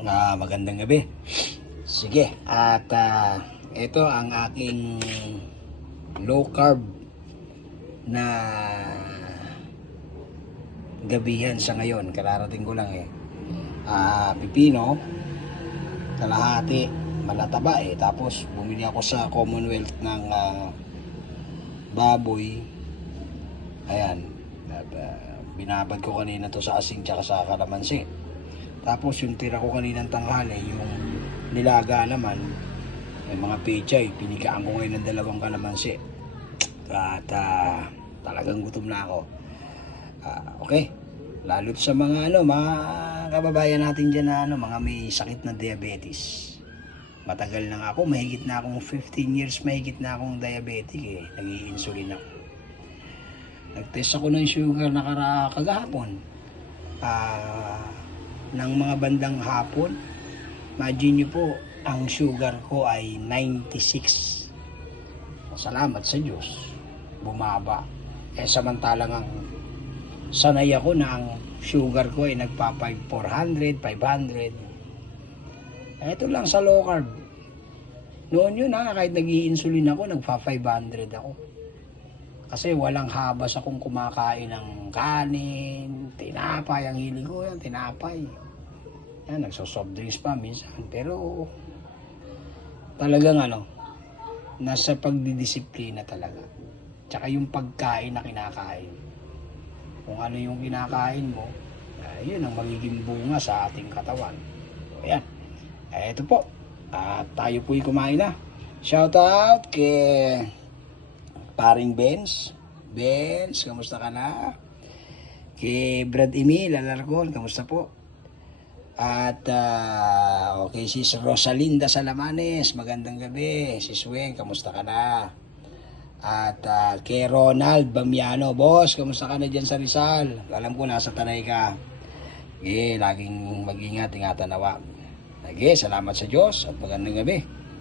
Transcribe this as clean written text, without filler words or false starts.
Magandang gabi. Sige, at ito ang aking low carb na gabihan sa ngayon. Kararating ko lang pipino, kalahati, malataba Tapos bumili ako sa Commonwealth ng baboy. Ayan. At, binabad ko kanina to sa asin tsaka sa kalamansi. Tapos yung tira ko kaninang tanghali, yung nilaga naman, may mga pechay, pinikaan ko ngayon ng 2 kalamansi. At talagang gutom na ako. Okay, lalo sa mga mga kababayan natin dyan na mga may sakit na diabetes. Matagal na ako, mahigit na akong 15 years, mahigit na akong diabetic nag-i-insulin ako. Nag-test ako ng sugar na kagahapon. Ng mga bandang hapon, imagine nyo po, ang sugar ko ay 96. Salamat sa Diyos, bumaba. Samantalang ang sanay ako na ang sugar ko ay nagpa 400, 500. Ito lang sa low carb. Noon yun kahit nag-i-insulin ako, nagpa 500 ako. Kasi walang habas akong kumakain ng kanin, tinapay, ang hilig ko yan, tinapay. Yan, nagsosoft drinks pa minsan. Pero talagang nasa pagdidisiplina talaga. Tsaka yung pagkain na kinakain. Kung ano yung kinakain mo, yun ang magiging bunga sa ating katawan. Ayan. Ito po. Tayo po'y kumain na. Shout out kay paring Benz. Benz, kamusta ka na? Kay Brad Emil Alarcon, kamusta po? At okay, sis Rosalinda Salamanes, magandang gabi. Sis Weng, kamusta ka na? At kay Ronald Bamiano, boss, kamusta ka na dyan sa Rizal? Alam ko nasa Tanay ka. Laging mag-ingat, ingatan nawa. Salamat sa Diyos at magandang gabi.